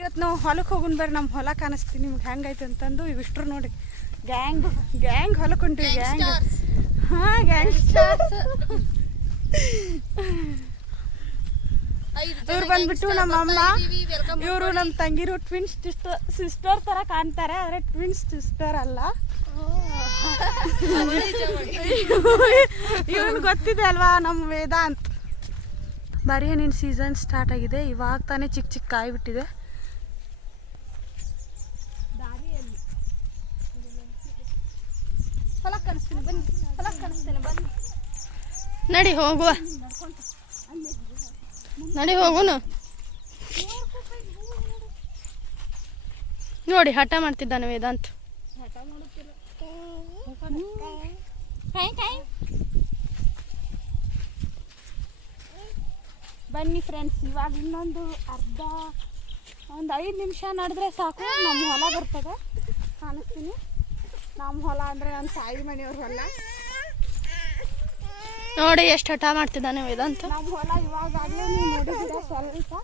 ಇವತ್ತು ನಾವು ಹೊಲಕ್ಕೆ ಹೋಗೋಣ ಬರ್ರಿ. ನಮ್ಮ ಹೊಲ ಕಾಣಿಸ್ತೀವಿ ನಿಮ್ಗೆ ಹೆಂಗೈತೆ ಅಂತಂದು ಇವಿಷ್ಟ್ರು ನೋಡಿ ಗ್ಯಾಂಗ್ ಹೊಲಕ್ಕೆ ಹೊಂಟಿವಿ. ಗ್ಯಾಂಗ್ಸ್ಟರ್ಸ್ ಇವ್ರು ಬಂದ್ಬಿಟ್ಟು ನಮ್ಮ ಅಮ್ಮ, ಇವರು ನಮ್ಮ ತಂಗಿರು ಟ್ವಿನ್ಸ್ ಸಿಸ್ಟರ್ ತರ ಕಾಣ್ತಾರೆ, ಆದ್ರೆ ಟ್ವಿನ್ಸ್ ಸಿಸ್ಟರ್ ಅಲ್ಲ. ಇವನ್ ಗೊತ್ತಿದೆ ಅಲ್ವಾ ನಮ್ಮ ವೇದಾಂತ್. ಬರೀ ಹಣ್ಣಿನ ಸೀಸನ್ ಸ್ಟಾರ್ಟ್ ಆಗಿದೆ. ಇವಾಗ ತಾನೇ ಚಿಕ್ಕ ಚಿಕ್ಕ ಕಾಯಿ ಬಿಟ್ಟಿದೆ. ನಡಿ ಹೋಗುವ, ನಡಿ ಹೋಗುನು. ನೋಡಿ ಹಠ ಮಾಡ್ತಿದ್ದಾನೆ ವೇದಾಂತ್. ಬನ್ನಿ ಫ್ರೆಂಡ್ಸ್, ಇವಾಗ ಇನ್ನೊಂದು ಒಂದು 5 ನಿಮಿಷ ನಡೆದ್ರೆ ಸಾಕು ನಮ್ಮ ಹೊಲ ಬರ್ತದೆ. ಕಾಣಿಸ್ತೀನಿ. ನಮ್ಮ ಹೊಲ ಅಂದರೆ ನಮ್ಮ ತಾಯಿ ಮನೆಯವ್ರ ಹೊಲ. ನೋಡಿ ಎಷ್ಟು ಹಠ ಮಾಡ್ತಿದ್ದಾನೆ ವೇದಾಂತ್. ನಮ್ಮ ಹೊಲ ಇವಾಗಲೇ ನೀವು ನೋಡಿದ್ದೀರಾ ಸ್ವಲ್ಪ.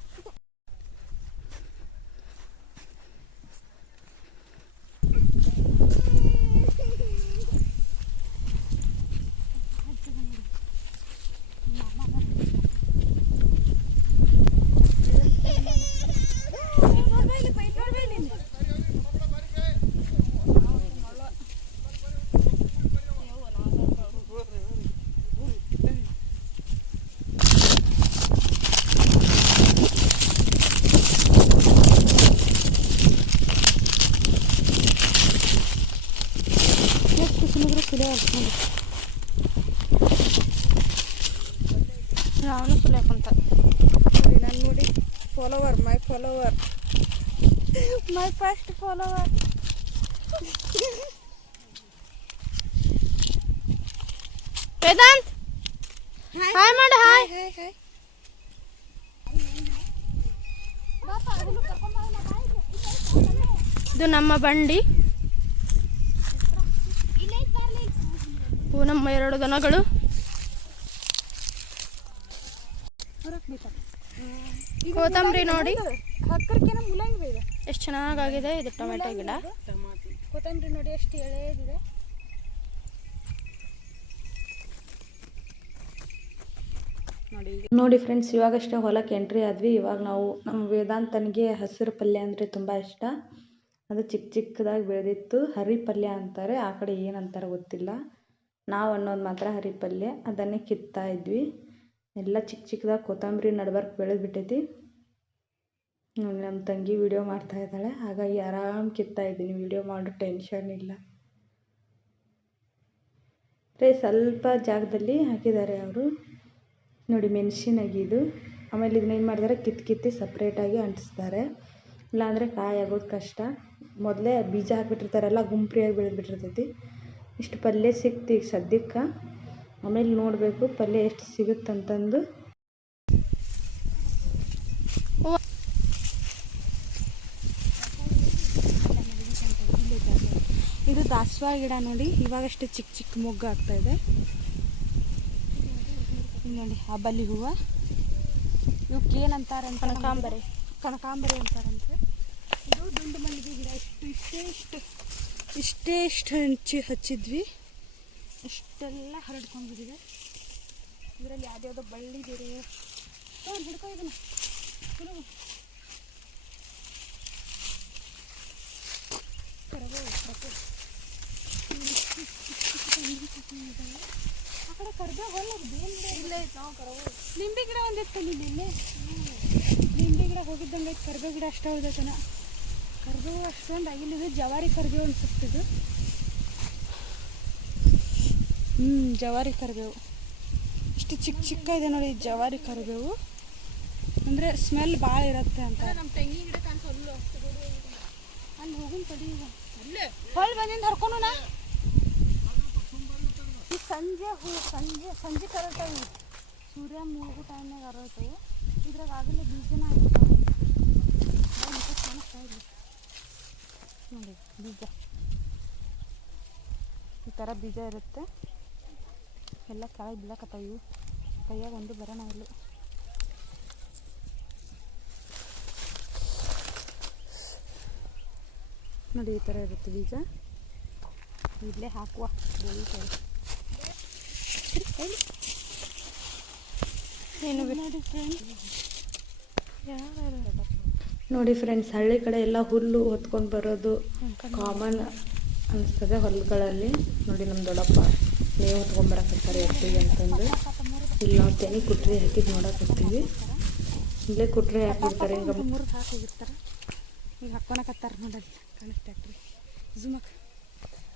ನಾನು ಸುಲಿಯಾಕಂತ ನಾನು ನೋಡಿ my first follower. Vedant hi ಮಾಡು. ಹಾಯ್. ಇದು ನಮ್ಮ ಬಂಡಿ. ಇವು ನಮ್ಮ 2 ದನಗಳು. ಕೊತ್ತಂಬರಿ ನೋಡಿ ಎಷ್ಟು ಚೆನ್ನಾಗಾಗಿದೆ. ಇದು ಟೊಮೆಟೊ ಗಿಡ. ಕೊತ್ತಂಬರಿ ನೋಡಿ ಎಷ್ಟು ಎಳೆದಿದೆ. ನೋಡಿ ಫ್ರೆಂಡ್ಸ್, ಇವಾಗಷ್ಟೇ ಹೊಲಕ್ಕೆ ಎಂಟ್ರಿ ಆದ್ವಿ. ಇವಾಗ ನಾವು ನಮ್ಮ ವೇದಾಂತನಿಗೆ ಹಸಿರು ಪಲ್ಯ ಅಂದರೆ ತುಂಬ ಇಷ್ಟ. ಅದು ಚಿಕ್ಕ ಚಿಕ್ಕದಾಗಿ ಬೆಳೆದಿತ್ತು. ಹರಿ ಪಲ್ಯ ಅಂತಾರೆ, ಆ ಕಡೆ ಏನಂತಾರೆ ಗೊತ್ತಿಲ್ಲ. ನಾವು ಅನ್ನೋದು ಮಾತ್ರ ಹರಿ ಪಲ್ಯ. ಅದನ್ನೇ ಕಿತ್ತಾ ಇದ್ವಿ. ಎಲ್ಲ ಚಿಕ್ಕ ಚಿಕ್ಕದಾಗಿ ಕೊತ್ತಂಬರಿ ನಡ್ಬರ್ಕ್ ಬೆಳೆದ್ಬಿಟ್ಟೈತಿ. ನಮ್ಮ ತಂಗಿ ವಿಡಿಯೋ ಮಾಡ್ತಾ ಇದ್ದಾಳೆ, ಹಾಗಾಗಿ ಆರಾಮ್ ಕಿತ್ತಾ ಇದ್ದೀನಿ. ವಿಡಿಯೋ ಮಾಡೋ ಟೆನ್ಷನ್ ಇಲ್ಲ. ಸ್ವಲ್ಪ ಜಾಗದಲ್ಲಿ ಹಾಕಿದ್ದಾರೆ ಅವರು. ನೋಡಿ ಮೆಣಸಿನಗಿದು. ಆಮೇಲೆ ಇದನ್ನ ಏನು ಮಾಡಿದ್ದಾರೆ, ಕಿತ್ತಿ ಸಪ್ರೇಟಾಗಿ ಅಂಟಿಸ್ತಾರೆ. ಇಲ್ಲಾಂದರೆ ಕಾಯಿ ಆಗೋದು ಕಷ್ಟ. ಮೊದಲೇ ಬೀಜ ಹಾಕಿಬಿಟ್ಟಿರ್ತಾರಲ್ಲ, ಗುಂಪ್ರಿಯಾಗಿ ಬೆಳೆದ್ಬಿಟ್ಟಿರ್ತೈತಿ. ಇಷ್ಟು ಪಲ್ಯ ಸಿಕ್ತು ಈಗ ಸದ್ಯಕ್ಕೆ. ಆಮೇಲೆ ನೋಡಬೇಕು ಪಲ್ಯ ಎಷ್ಟು ಸಿಗುತ್ತಂತಂದು. ಇದು ದಾಸವಾಳ ಗಿಡ ನೋಡಿ, ಇವಾಗಷ್ಟೇ ಚಿಕ್ಕ ಚಿಕ್ಕ ಮೊಗ್ಗು ಆಗ್ತಾ ಇದೆ ನೋಡಿ. ಹಬ್ಬಲಿ ಹೂವು ಇವಕ್ಕೆ ಏನಂತಾರೆ ಅಂತ, ಕನಕಾಂಬರಿ ಅಂತಾರಂತೆ. ಇದು ದುಂಡು ಮಲ್ಲಿಗೆ ಗಿಡ. ಇಷ್ಟೇ ಹಚ್ಚಿದ್ವಿ. ಇಷ್ಟೆಲ್ಲ ಹರಡ್ಕೊಂಡು ಬಿಟ್ಟಿದೆ. ಇದರಲ್ಲಿ ಯಾವುದ್ಯಾವುದೋ ಬಳ್ಳಿ ಬೇರೆ. ಹಿಡ್ಕೊ ಇದನ್ನ. ಆ ಕಡೆ ಕರ್ಬೇವು ನಿಂಬೆ ಗಿಡ ಒಂದಿತ್ತು ನಿನ್ನೆ. ನಿಂಬೆ ಗಿಡ ಹೋಗಿದ್ದಂಗೆ ಕರ್ಬೇವು ಗಿಡ ಅಷ್ಟೇ ಹೋದತನ. ಕರ್ಬೇವು ಅಷ್ಟೊಂದು ಆಗಿಲ್ಲ. ಇದು ಜವಾರಿ ಕರ್ಬೇವು ಅನ್ಸುತ್ತಿದ್ದು. ಜವಾರಿ ಕರಿಬೇವು ಇಷ್ಟು ಚಿಕ್ಕ ಚಿಕ್ಕ ಇದೆ ನೋಡಿ. ಜವಾರಿ ಕರಿಬೇವು ಅಂದರೆ ಸ್ಮೆಲ್ ಭಾಳ ಇರುತ್ತೆ ಅಂತ. ನಮ್ಮ ತೆಂಗಿನ ಗಿಡ ಅಲ್ಲಿ ಹೋಗುನ್ ತಡಿ. ಹೊಳ್ಳಿ ಬಂದಿಂದ ಹರ್ಕೊಂಡು ಈ ಸಂಜೆ ಕರಟವು. ಸೂರ್ಯ ಮುಳುಗು ಟೈಮ್ನಾಗ ಅರಳ್ತವು. ಇದ್ರಾಗ ಆಗಲೇ ಬೀಜನ ಆಗಿರ್ತಾವೆ ನೋಡಿ. ಬೀಜ ಈ ಥರ ಬೀಜ ಇರುತ್ತೆ. ಎಲ್ಲ ಕೆಳಗೆ ಬೀಳಕತ್ತಾವ ಇವು. ಕೈಯಾಗ ಒಂದು ಬರೋಣ ಇಲ್ಲ. ನೋಡಿ ಈ ಥರ ಇರುತ್ತೆ ಬೀಜ. ಇಲ್ಲೇ ಹಾಕುವ ಬೆಳಿತಾರೆ. ನೋಡಿ ಫ್ರೆಂಡ್ಸ್, ಹಳ್ಳಿ ಕಡೆ ಎಲ್ಲ ಹುಲ್ಲು ಹೊತ್ಕೊಂಡು ಬರೋದು ಕಾಮನ್ ಅನಿಸ್ತದೆ ಹೊಲಗಳಲ್ಲಿ. ನೋಡಿ ನಮ್ಮ ದೊಡ್ಡಪ್ಪ ಮೇವು ಹೊತ್ಕೊಂಡ್ಬರಕತ್ತಾರೆ ಎತ್ತಿಗೆ ಅಂತಂದು. ಇಲ್ಲಿ ನಾವು ತೆನಿ ಕುಟ್ರಿ ಹಾಕಿದ್ದು ನೋಡಕತ್ತೀವಿ. ಇಲ್ಲೇ ಕುಟ್ರಿ ಹಾಕಿರ್ತಾರೆ, ಹಿಂಗೆ ಮುರಿದು ಹಾಕೋಗಿರ್ತಾರೆ. ಈಗ ಹಾಕ್ಕೊಳಕತ್ತಾರೆ ನೋಡಲ್ಲಿ ಕಾಣಿಸ್ತಾಕ್ರಿ ಜುಮಕ್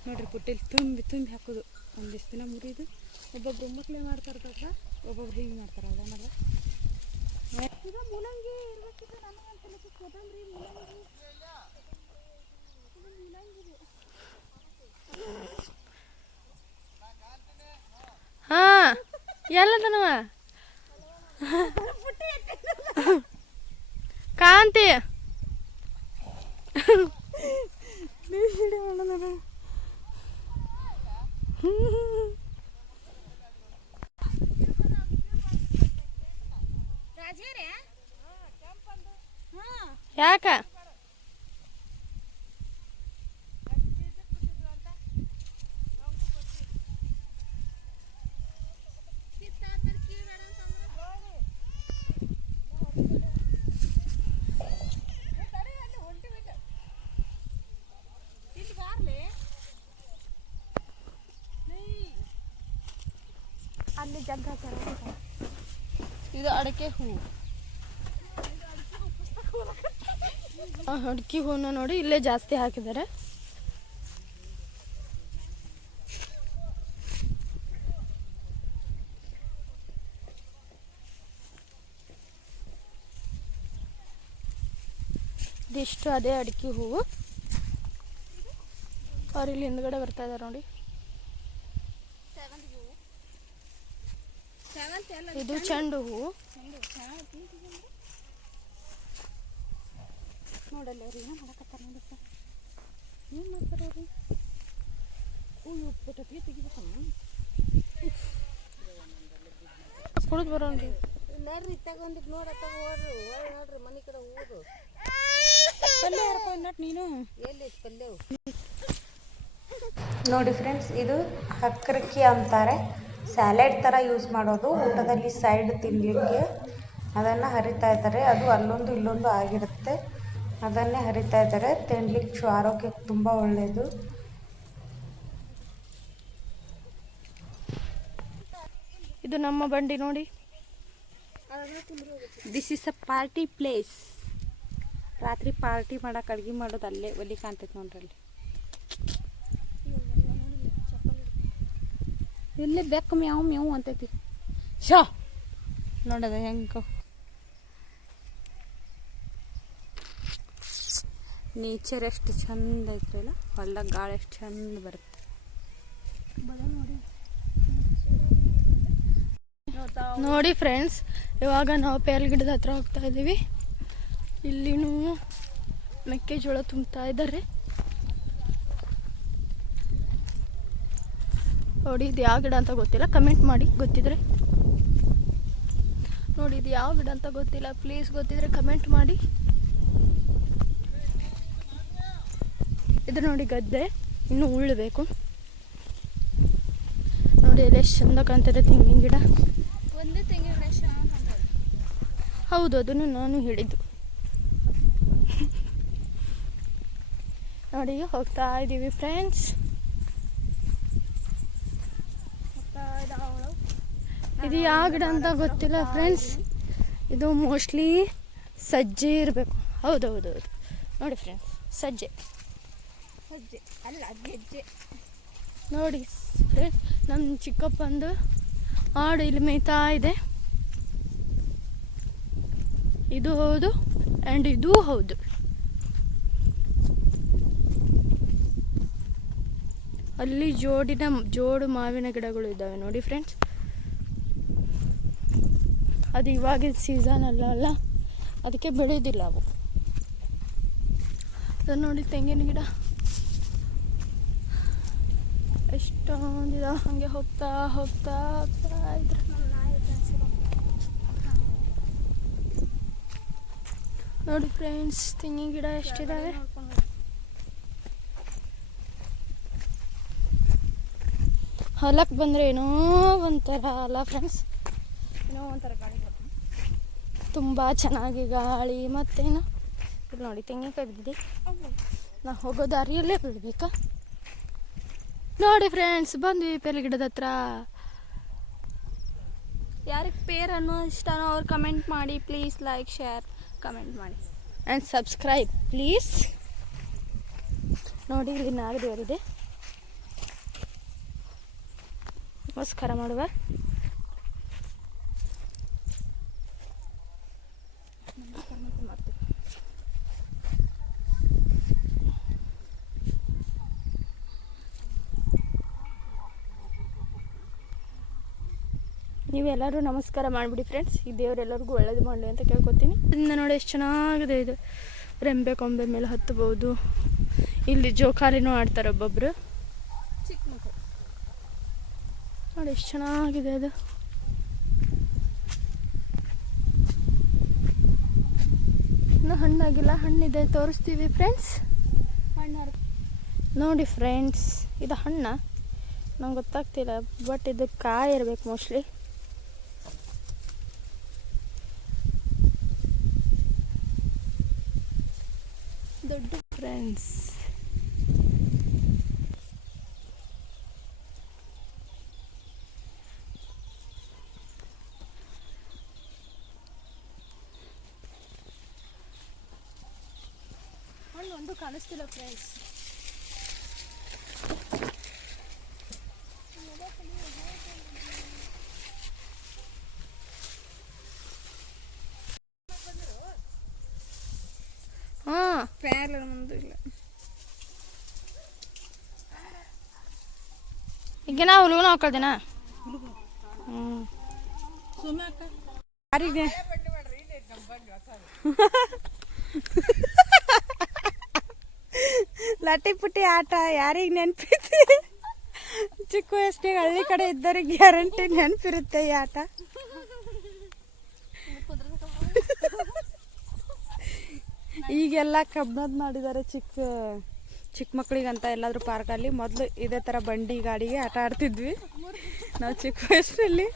ನೋಡ್ರಿ. ಪುಟ್ಟಿಲಿ ತುಂಬಿ ತುಂಬಿ ಹಾಕೋದು. ಒಂದಿಷ್ಟು ದಿನ ಮುರಿದು ಒಬ್ಬೊಬ್ರು ಮಕ್ಕಳೇ ಮಾಡ್ತಾರೆ ತಕ್ಕ, ಒಬ್ಬೊಬ್ರು ಹಿಂಗೆ ಮಾಡ್ತಾರೆ. ಅದನ್ನಲ್ಲ ಈಗ ಮೂಲಂಗಿ ಇರ್ಬೇಕಿತ್ತು. ನನಗಂತಲೇ ಕೊತ್ತಂಬರಿ ಮೂಲಂಗಿ ಹಾ ಎಲ್ಲದನವ ಕಾಂತಿ ಯಾಕ ಅಲ್ಲಿ ಜಗ್ಗ ಹಾಕ್ಯಾರ. ಇದು ಅಡಕೆ ಹೂವು. ಅಡಕೆ ಹೂವನ್ನ ನೋಡಿ ಇಲ್ಲೇ ಜಾಸ್ತಿ ಹಾಕಿದ್ದಾರೆ. ಇದಿಷ್ಟು ಅದೇ ಅಡಕೆ ಹೂವು. ಅವ್ರು ಇಲ್ಲಿ ಹಿಂದ್ಗಡೆ ಬರ್ತಾ ಇದ್ದಾರೆ ನೋಡಿ. ಇದು ಚೆಂಡು ಹೂವು. ನೋಡಲ್ಲ ಅವ್ರು ಏನೋ ಮಾಡಕತ್ತಾರ ನೋಡಪ್ಪ. ಏನು ಮಾಡ್ತಾರೆ ಅವ್ರು? ಉಪ್ಪು ಟಪಿ ತೆಗಿಬೇಕಮ್ಮ. ಕುಡಿದು ಬರೋಣ್ರಿ. ನೋಡ್ರಿ ತಗೊಂಡಿದ್ದು ನೋಡತ್ತ ಹೋದ್ರಿ ನೋಡ್ರಿ ಮನೆ ಕಡೆ ಹೋದು ಪಲ್ಯ ಹರ್ಕೊಂಡ್ ನೀನು ಎಲ್ಲಿ ಪಲ್ಯವು. ನೋಡಿ ಫ್ರೆಂಡ್ಸ್, ಇದು ಹಕ್ಕರಕ್ಕಿ ಅಂತಾರೆ. ಸ್ಯಾಲೆಡ್ ಥರ ಯೂಸ್ ಮಾಡೋದು, ಊಟದಲ್ಲಿ ಸೈಡ್ ತಿನ್ನಲಿಕ್ಕೆ. ಅದನ್ನು ಹರಿತಾ ಇದ್ದಾರೆ. ಅದು ಅಲ್ಲೊಂದು ಇಲ್ಲೊಂದು ಆಗಿರುತ್ತೆ, ಅದನ್ನೇ ಹರಿತಾ ಇದ್ದಾರೆ. ತಿನ್ಲಿಕ್ಕೆ ಆರೋಗ್ಯಕ್ಕೆ ತುಂಬ ಒಳ್ಳೆಯದು. ಇದು ನಮ್ಮ ಬಂಡಿ ನೋಡಿ. This is a party place. ರಾತ್ರಿ ಪಾರ್ಟಿ ಮಾಡಕ್ಕೆ ಅಡುಗೆ ಮಾಡೋದು ಅಲ್ಲೇ ಒಲಿ ಕಾಣ್ತೈತೆ ನೋಡ್ರಲ್ಲಿ. ಇಲ್ಲೇ ಬೆಕ್ಕು ಮ್ಯಾವು ಮ್ಯಾವು ಅಂತೈತಿ. ಶೋ ನೋಡದ ಹೆಂಗೆ ನೇಚರ್ ಎಷ್ಟು ಚಂದ ಐತ್ರಲ್ಲ. ಹೊಲ್ದಾಗ ಗಾಳಿ ಎಷ್ಟು ಚಂದ ಬರುತ್ತೆ. ನೋಡಿ ಫ್ರೆಂಡ್ಸ್, ಇವಾಗ ನಾವು ಪೇಲ್ ಗಿಡದ ಹತ್ರ ಹೋಗ್ತಾ ಇದ್ದೀವಿ. ಇಲ್ಲಿನೂ ಮೆಕ್ಕೆಜೋಳ ತುಂಬ್ತಾ ಇದ್ದಾರೆ ನೋಡಿ. ಇದು ಯಾವ ಗಿಡ ಅಂತ ಗೊತ್ತಿಲ್ಲ, ಕಮೆಂಟ್ ಮಾಡಿ ಗೊತ್ತಿದ್ರೆ. ನೋಡಿ ಇದು ಯಾವ ಗಿಡ ಅಂತ ಗೊತ್ತಿಲ್ಲ, ಪ್ಲೀಸ್ ಗೊತ್ತಿದ್ರೆ ಕಮೆಂಟ್ ಮಾಡಿ. ಇದು ನೋಡಿ ಗದ್ದೆ, ಇನ್ನೂ ಉಳ್ಬೇಕು ನೋಡಿ. ಅಲ್ಲಿ ಎಷ್ಟು ಚಂದ ಕಾಣ್ತಿದೆ ತೆಂಗಿನ ಗಿಡ. ಒಂದೇ ತೆಂಗಿನ ಗಿಡ. ಹೌದು, ಅದನ್ನು ನಾನು ಹೇಳಿದ್ದು. ನೋಡಿ ಹೋಗ್ತಾ ಇದ್ದೀವಿ ಫ್ರೆಂಡ್ಸ್. ಇದು ಯಾವ ಗಿಡ ಅಂತ ಗೊತ್ತಿಲ್ಲ ಫ್ರೆಂಡ್ಸ್. ಇದು ಮೋಸ್ಟ್ಲಿ ಸಜ್ಜೆ ಇರಬೇಕು. ಹೌದೌದು ನೋಡಿ ಫ್ರೆಂಡ್ಸ್, ಸಜ್ಜೆ ಅಲ್ಲ ಗೆಜ್ಜೆ ನೋಡಿ ಫ್ರೆಂಡ್ಸ್. ನಮ್ಮ ಚಿಕ್ಕಪ್ಪಂದು ಆಡು ಇಲ್ಲಿ ಮೇಯ್ತಾ ಇದೆ. ಇದು ಹೌದು ಆ್ಯಂಡ್ ಇದು ಹೌದು. ಅಲ್ಲಿ ಜೋಡು ಮಾವಿನ ಗಿಡಗಳು ಇದ್ದಾವೆ ನೋಡಿ ಫ್ರೆಂಡ್ಸ್. ಅದು ಇವಾಗಿನ ಸೀಸನ್ ಅಲ್ಲ, ಅದಕ್ಕೆ ಬೆಳೆಯೋದಿಲ್ಲ ಅವು. ಅದು ನೋಡಿ ತೆಂಗಿನ ಗಿಡ ಎಷ್ಟೊಂದಿದ. ಹಾಗೆ ಹೋಗ್ತಾ ಹೋಗ್ತಾ ಹೋಗ್ತಾ ಇದ್ರೆ ನೋಡಿ ಫ್ರೆಂಡ್ಸ್, ತೆಂಗಿನ ಗಿಡ ಎಷ್ಟಿದಾವೆ. ಹೊಲಕ್ಕೆ ಬಂದರೆ ಏನೋ ಒಂಥರ ಅಲ್ಲ ಫ್ರೆಂಡ್ಸ್, ಏನೋ ಒಂಥರ ಗಾಳಿ ತುಂಬ ಚೆನ್ನಾಗಿ ಗಾಳಿ. ಮತ್ತೇನು ಇಲ್ಲಿ ನೋಡಿ ತೆಂಗಿನಕಾಯಿ ಬಿದ್ದಿದೆ. ನಾವು ಹೋಗೋ ದಾರಿಯಲ್ಲೇ ಬಿಡಬೇಕಾ? ನೋಡಿ ಫ್ರೆಂಡ್ಸ್, ಬಂದ್ವಿ ಪೇರ್ಲೆ ಗಿಡದ ಹತ್ರ. ಯಾರಿಗೆ ಪೇರ್ ಅನ್ನೋ ಇಷ್ಟನೋ ಅವ್ರು ಕಮೆಂಟ್ ಮಾಡಿ ಪ್ಲೀಸ್. ಲೈಕ್, ಶೇರ್, ಕಮೆಂಟ್ ಮಾಡಿ ಆ್ಯಂಡ್ ಸಬ್ಸ್ಕ್ರೈಬ್ ಪ್ಲೀಸ್. ನೋಡಿ ಇಲ್ಲಿ ನಾಗದೇವರಿದೆ, ನಮಸ್ಕಾರ ಮಾಡುವ. ನೀವೆಲ್ಲರೂ ನಮಸ್ಕಾರ ಮಾಡಿಬಿಡಿ ಫ್ರೆಂಡ್ಸ್. ಈ ದೇವರೆಲ್ಲರಿಗೂ ಒಳ್ಳೇದು ಮಾಡಲಿ ಅಂತ ಕೇಳ್ಕೊತೀನಿ. ಇದನ್ನ ನೋಡಿ ಎಷ್ಟು ಚೆನ್ನಾಗಿದೆ. ಇದು ರೆಂಬೆ ಕೊಂಬೆ ಮೇಲೆ ಹತ್ತಬಹುದು. ಇಲ್ಲಿ ಜೋಕಾಲಿನೂ ಆಡ್ತಾರೆ ಒಬ್ಬೊಬ್ರು. ಚಿಕ್ಕ ಮಕ್ಕಳು ನೋಡಿ ಎಷ್ಟು ಚೆನ್ನಾಗಿದೆ. ಅದು ಇನ್ನೂ ಹಣ್ಣಾಗಿಲ್ಲ, ಹಣ್ಣಿದೆ, ತೋರಿಸ್ತೀವಿ ಫ್ರೆಂಡ್ಸ್. ನೋಡಿ ಫ್ರೆಂಡ್ಸ್, ಇದು ಹಣ್ಣ ನಂಗೆ ಗೊತ್ತಾಗ್ತಿಲ್ಲ, ಬಟ್ ಇದು ಕಾಯಿ ಇರ್ಬೇಕು ಮೋಸ್ಟ್ಲಿ. ದೊಡ್ಡ ಫ್ರೆಂಡ್ಸ್, ಹಣ್ಣು ಒಂದು ಕಾಣಿಸ್ತಿಲ್ಲ ಫ್ರೆಂಡ್ಸ್. ಹಾಂ, ಪ್ಯಾರ್ಲ ಮುಂದೆ ಇಲ್ಲ. ಈಗ ನಾವು ಲೂನ ಹಾಕೊಳ್ತೀನ. ಯಾರಿಗೆ ಲಟ್ಟಿ ಪುಟ್ಟಿ ಆಟ ಯಾರಿಗೆ ನೆನಪೈತಿ? ಚಿಕ್ಕ ವಯಸ್ಸಿಗೆ ಹಳ್ಳಿ ಕಡೆ ಇದ್ದವ್ರಿಗೆ ಗ್ಯಾರಂಟಿ ನೆನಪಿರುತ್ತೆ ಈ ಆಟ. ಈಗೆಲ್ಲ ಕಬ್ಬಣದ್ ಮಾಡಿದ್ದಾರೆ ಚಿಕ್ಕ ಚಿಕ್ಕ ಮಕ್ಕಳಿಗಂತ. ಎಲ್ಲಾದ್ರೂ ಪಾರ್ಕಲ್ಲಿ ಮೊದಲು ಇದೇ ಥರ ಬಂಡಿ ಗಾಡಿಗೆ ಆಟ ಆಡ್ತಿದ್ವಿ ನಾವು ಚಿಕ್ಕ ವಯಸ್ಸಲ್ಲಿ.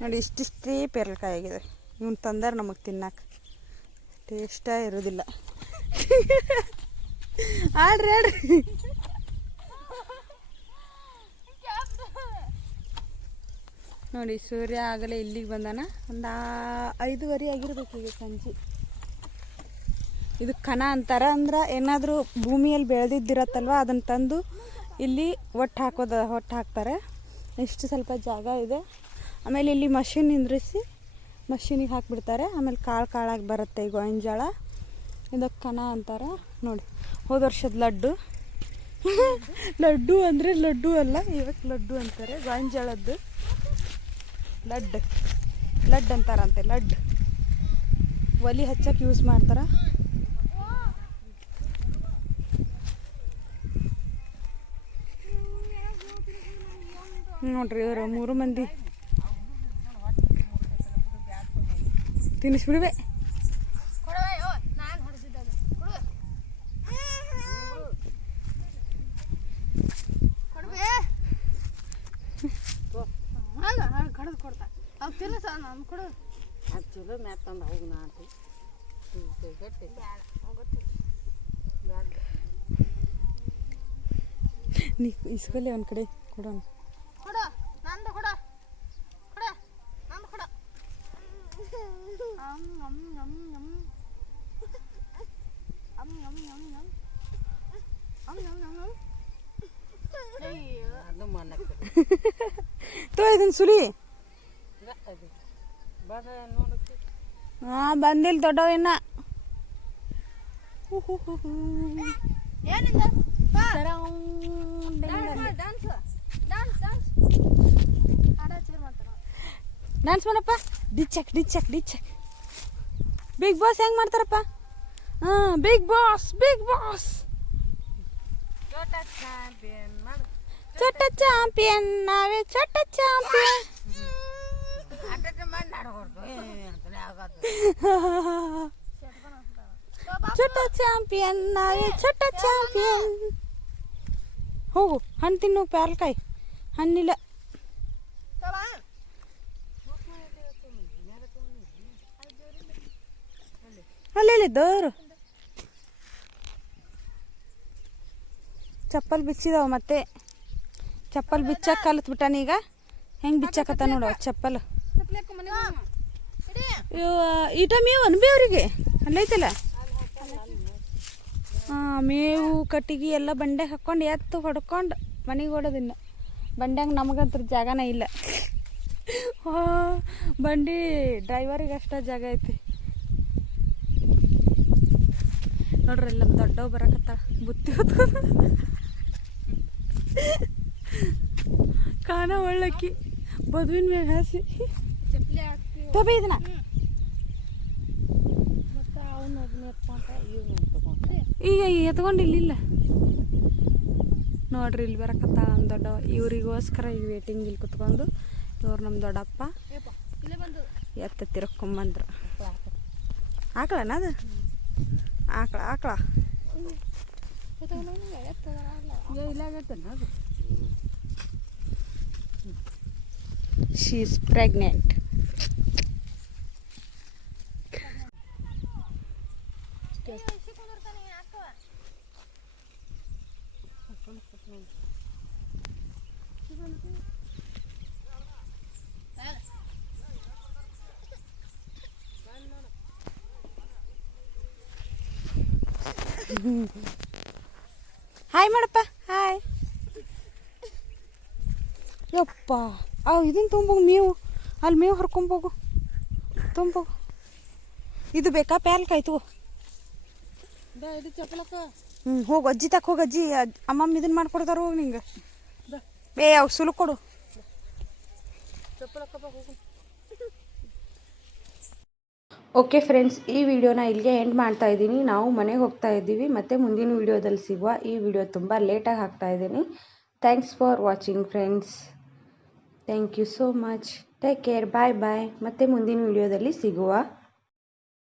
ನೋಡಿ ಇಷ್ಟಿಷ್ಟೇ ಪೇರಲಕಾಯಿ ಆಗಿದೆ. ಇವನು ತಂದಾರ ನಮಗೆ ತಿನ್ನಕ್ಕೆ, ಟೇಸ್ಟೇ ಇರೋದಿಲ್ಲ. ಆಡ್ರಿ ಆಡ್ರಿ. ನೋಡಿ ಸೂರ್ಯ ಆಗಲೇ ಇಲ್ಲಿಗೆ ಬಂದಾನ. ಒಂದು 5:30 ಆಗಿರ್ಬೇಕು ಈಗ ಸಂಜೆ. ಇದು ಕನ ಅಂತಾರ. ಅಂದ್ರೆ ಏನಾದರೂ ಭೂಮಿಯಲ್ಲಿ ಬೆಳೆದಿದ್ದಿರತ್ತಲ್ವ ಅದನ್ನು ತಂದು ಇಲ್ಲಿ ಒಟ್ಟು ಹಾಕ್ತಾರೆ. ಇಷ್ಟು ಸ್ವಲ್ಪ ಜಾಗ ಇದೆ. ಆಮೇಲೆ ಇಲ್ಲಿ ಮಷಿನ್ ನಿಂದ್ರಿಸಿ ಮಷಿನಿಗೆ ಹಾಕಿಬಿಡ್ತಾರೆ. ಆಮೇಲೆ ಕಾಳಾಗಿ ಬರುತ್ತೆ ಈ ಗೋಂಜಾಳ. ಇದಕ್ಕೆ ಕನ ಅಂತಾರೆ. ನೋಡಿ ಹೋದ ವರ್ಷದ ಲಡ್ಡು. ಲಡ್ಡು ಅಂದರೆ ಲಡ್ಡು ಅಲ್ಲ, ಇವಕ್ಕೆ ಲಡ್ಡು ಅಂತಾರೆ. ಗೋಂಜಾಳದ್ದು ಲಡ್ ಅಂತಾರಂತೆ. ಲಡ್ ಒಲಿ ಹಚ್ಚಕ್ಕೆ ಯೂಸ್ ಮಾಡ್ತಾರ. ನೋಡ್ರಿ ಇವರು 3 ಮಂದಿ ತಿನ್ನಿಸ್ಬಿಡ್ವೆ. ಕಡ್ದು ಕೊಡ್ತಾ ಅವು ತಿನ್ನಿಸ ನಾನು ಕೊಡು. ಅದು ಚಲೋ ಮ್ಯಾತ್ ತಂದು ಹೋಗಿ ನಾಟಿ ಗಟ್ಟಿ ನೀ ಇಸ್ಕೊಳ್ಳಿ ಒಂದು ಕಡೆ ಕೊಡೋಣ. ಕೊಡ ನಂದು ಕೊಡ ಕೊಡ ನಂದು ಕೊಡ. ತೋ ಇದನ್ನ ಸುಲಿ. ಹಾಂ ಬಂದಿಲ್ಲ ದೊಡ್ಡವಿನ್ನ. ಡ್ಯಾನ್ಸ್ ಮಾಡಪ್ಪ. ಡಿಚಕ್ ಡಿಚಕ್ ಡಿಚಕ್. ಬಿಗ್ ಬಾಸ್ ಹೆಂಗೆ ಮಾಡ್ತಾರಪ್ಪ? ಹಾಂ Bigg Boss Bigg Boss. Chota champion ನಾವೇ ಚೋಟ ಚಾಂಪಿಯನ್. ಚೋಟ ಚಾಂಪಿಯನ್ ನಾವೇ ಚೋಟ ಚಾಂಪಿಯನ್. ಹೋಗು ಹಣ್ಣು ತಿನ್ನು, ಪ್ಯಾರ್ಲ್ಕಾಯಿ ಹಣ್ಣಿಲ್ಲ. ಅಲ್ಲಿ ದೋರು ಚಪ್ಪಲ್ ಬಿಚ್ಚಿದವ, ಮತ್ತೆ ಚಪ್ಪಲ್ ಬಿಚ್ಚಕ್ಕೆ ಕಲಿತ್ಬಿಟ್ಟಾನ. ಈಗ ಹೆಂಗೆ ಬಿಚ್ಚಕತ್ತ ನೋಡವ ಚಪ್ಪಲ್. ಈಟ ಮೇವು ಅನ್ಬಿ ಅವ್ರಿಗೆ ಅಲ್ಲೈತಲ್ಲ. ಹಾಂ, ಮೇವು ಕಟ್ಟಿಗೆ ಎಲ್ಲ ಬಂಡೆ ಹಾಕ್ಕೊಂಡು ಎತ್ತು ಹೊಡ್ಕೊಂಡು ಮನೆಗೆ ಓಡೋದಿನ್ನ. ಬಂಡ್ಯಾಗ ನಮಗಂತ್ರ ಜಾಗನೇ ಇಲ್ಲ. ಬಂಡಿ ಡ್ರೈವರಿಗೆ ಅಷ್ಟ ಜಾಗ ಐತಿ ನೋಡ್ರಿ. ಇಲ್ಲಿ ನಮ್ಮ ದೊಡ್ಡವ್ ಬರಕತ್ತಾಳ, ಬುತ್ತಿ ಹೊತ್ಕೊಂಡು. ಕಾನ ಒಳ್ಳಕ್ಕಿ ಬದುವಿನ ಮ್ಯಾಗ ಹಾಸಿ ತಬಿ ಇದನ್ನ. ಈಗ ಎತ್ಕೊಂಡಿಲ್ಲ ನೋಡ್ರಿ. ಇಲ್ಲಿ ಬರಕತ್ತಾಳ ನಮ್ಮ ದೊಡ್ಡವ. ಇವ್ರಿಗೋಸ್ಕರ ಈಗ ವೇಟಿಂಗ್ ಇಲ್ಲಿ ಕುತ್ಕೊಂಡು. ಇವ್ರು ನಮ್ಮ ದೊಡ್ಡಪ್ಪ ಎತ್ತ ತಿರ್ಕೊಂಬಂದ್ರು. ಆಕಳನ ಅದು? ಆಕಳ ಶಿ ಈಸ್ ಪ್ರೆಗ್ನೆಂಟ್. ಹಾಯ್ ಮಾಡಪ್ಪ, ಹಾಯ್. ಯಪ್ಪ, ಇದನ್ನು ತುಂಬೋಗು ಮೇವು. ಅಲ್ಲಿ ಮೇವು ಹರ್ಕೊಂಬೋಗು, ತುಂಬೋಗು. ಇದು ಬೇಕಾ ಪ್ಯಾಲ್ಕಾಯಿ ತಗೋ. ಹೋಗು ಅಜ್ಜಿ ತಕ್ಕ ಹೋಗಿ. ಅಜ್ಜಿ ಅಮ್ಮಮ್ಮ ಇದನ್ನು ಮಾಡ್ಕೊಡ್ತಾರ. ಹೋಗಿ ನಿಂಗೆ ಅವು ಸುಲು ಕೊಡು. ಓಕೆ ಫ್ರೆಂಡ್ಸ್, ಈ ವಿಡಿಯೋನ ಇಲ್ಲಿಗೆ ಎಂಡ್ ಮಾಡ್ತಾ ಇದ್ದೀನಿ. ನಾವು ಮನೆಗೆ ಹೋಗ್ತಾ ಇದ್ದೀವಿ. ಮತ್ತೆ ಮುಂದಿನ ವಿಡಿಯೋದಲ್ಲಿ ಸಿಗುವ. ಈ ವಿಡಿಯೋ ತುಂಬ ಲೇಟಾಗಿ ಹಾಕ್ತಾ ಇದ್ದೀನಿ. Thanks for watching friends. Thank you so much. Take care. Bye bye. ಮತ್ತೆ ಮುಂದಿನ ವಿಡಿಯೋದಲ್ಲಿ ಸಿಗುವ.